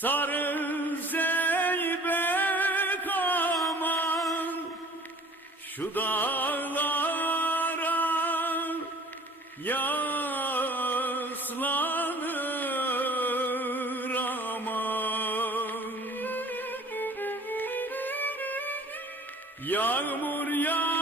Sarı zeybek aman şu dağlara yaslanır aman. Yağmur yağar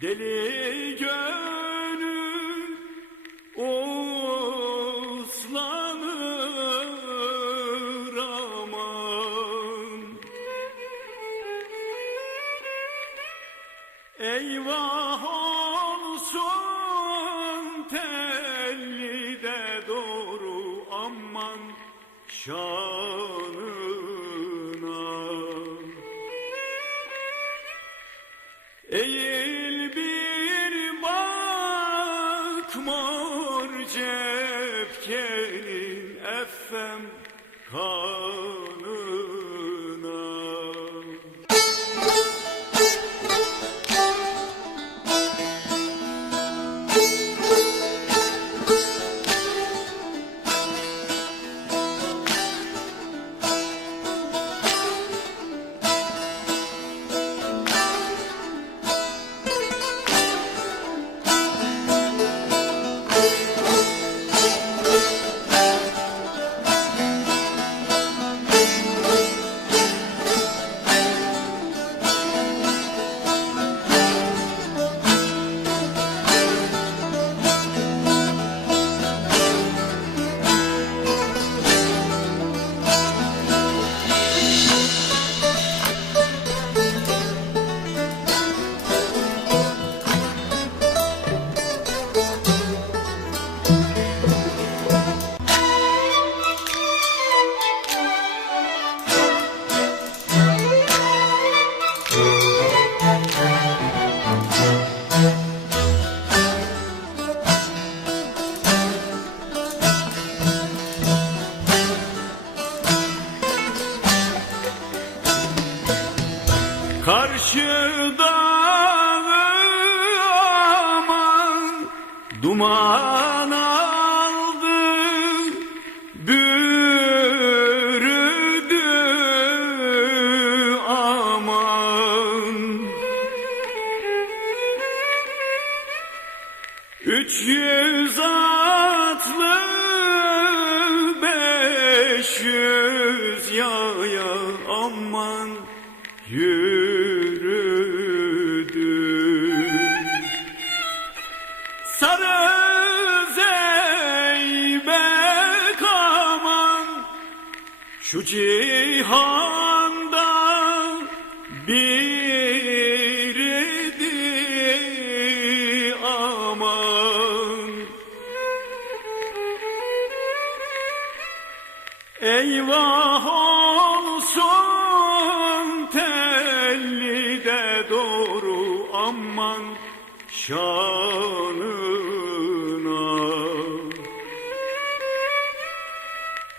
deli gönül oslanır aman. Eyvah olsun telli de doğru aman. Şanına Eğil bir bak mor cepkenin effem kanına Karşıda aman duman aldı bürüdü aman. Üç yüz atlı beş yüz yaya aman yürüdü şu cihanda biridi aman. Eyvah olsun telli de doğru aman şanına.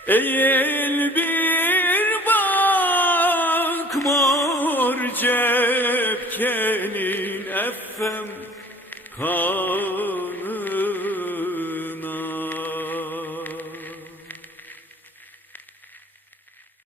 Eğil bir جبكني الأفم قال